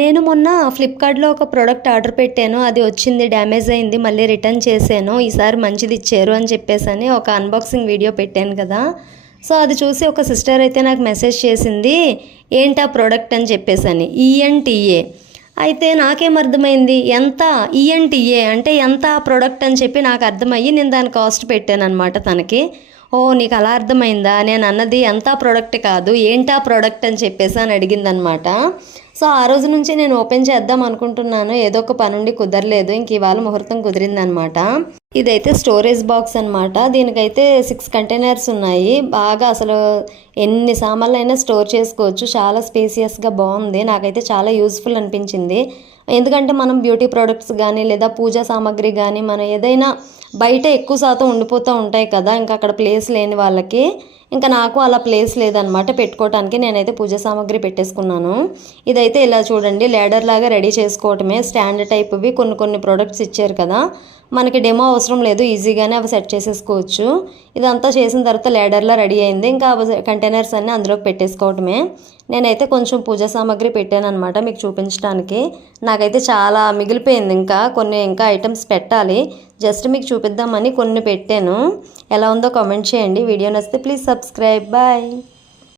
నేను మొన్న ఫ్లిప్కార్ట్లో ఒక ప్రోడక్ట్ ఆర్డర్ పెట్టాను. అది వచ్చింది, డ్యామేజ్ అయింది. మళ్ళీ రిటర్న్ చేశాను. ఈసారి మంచిది ఇచ్చారు అని చెప్పేసి ఒక అన్బాక్సింగ్ వీడియో పెట్టాను కదా. సో అది చూసి ఒక సిస్టర్ అయితే నాకు మెసేజ్ చేసింది, ఏంటా ప్రోడక్ట్ అని చెప్పేసి ఈఎన్టీఏ. అయితే నాకేం అర్థమైంది, ఎంత ఈఎన్టీఏ అంటే ఎంత ప్రోడక్ట్ అని చెప్పి నాకు అర్థమయ్యి నేను దాని కాస్ట్ పెట్టాను అనమాట తనకి. ఓ నీకు అలా అర్థమైందా, నేను అన్నది ఎంత ప్రోడక్ట్ కాదు ఏంటా ప్రోడక్ట్ అని చెప్పేసి అని అడిగిందనమాట. సో ఆ రోజు నుంచి నేను ఓపెన్ చేద్దాం అనుకుంటున్నాను, ఏదో ఒక పనుండి కుదరలేదు. ఇంక ఇవాళ ముహూర్తం కుదిరిందనమాట. ఇదైతే స్టోరేజ్ బాక్స్ అనమాట. దీనికైతే 6 కంటైనర్స్ ఉన్నాయి. బాగా అసలు ఎన్ని సామాన్లు అయినా స్టోర్ చేసుకోవచ్చు. చాలా స్పేసియస్గా బాగుంది. నాకైతే చాలా యూస్ఫుల్ అనిపించింది. ఎందుకంటే మనం బ్యూటీ ప్రోడక్ట్స్ కానీ లేదా పూజా సామాగ్రి కానీ మనం ఏదైనా బయట ఎక్కువ శాతం ఉండిపోతూ ఉంటాయి కదా, ఇంకా అక్కడ ప్లేస్ లేని వాళ్ళకి. ఇంకా నాకు అలా ప్లేస్ లేదనమాట పెట్టుకోవటానికి. నేనైతే పూజా సామాగ్రి పెట్టేసుకున్నాను. ఇదైతే ఇలా చూడండి, లేడర్ లాగా రెడీ చేసుకోవటమే. స్టాండ్ టైప్వి కొన్ని ప్రోడక్ట్స్ ఇచ్చారు కదా, మనకి డెమో అవసరం లేదు, ఈజీగానే అవి సెట్ చేసేసుకోవచ్చు. ఇదంతా చేసిన తర్వాత లేడర్లా రెడీ అయింది. ఇంకా కంటైనర్స్ అన్నీ అందులోకి పెట్టేసుకోవటమే. నేనైతే కొంచెం పూజా సామాగ్రి పెట్టాను అనమాట మీకు చూపించడానికి. నాకైతే చాలా మిగిలిపోయింది, ఇంకా ఐటమ్స్ పెట్టాలి. జస్ట్ మీకు చూపిద్దామని కొన్ని పెట్టాను. ఎలా ఉందో కామెంట్ చేయండి. వీడియో నచ్చితే ప్లీజ్ సబ్స్క్రైబ్. బాయ్.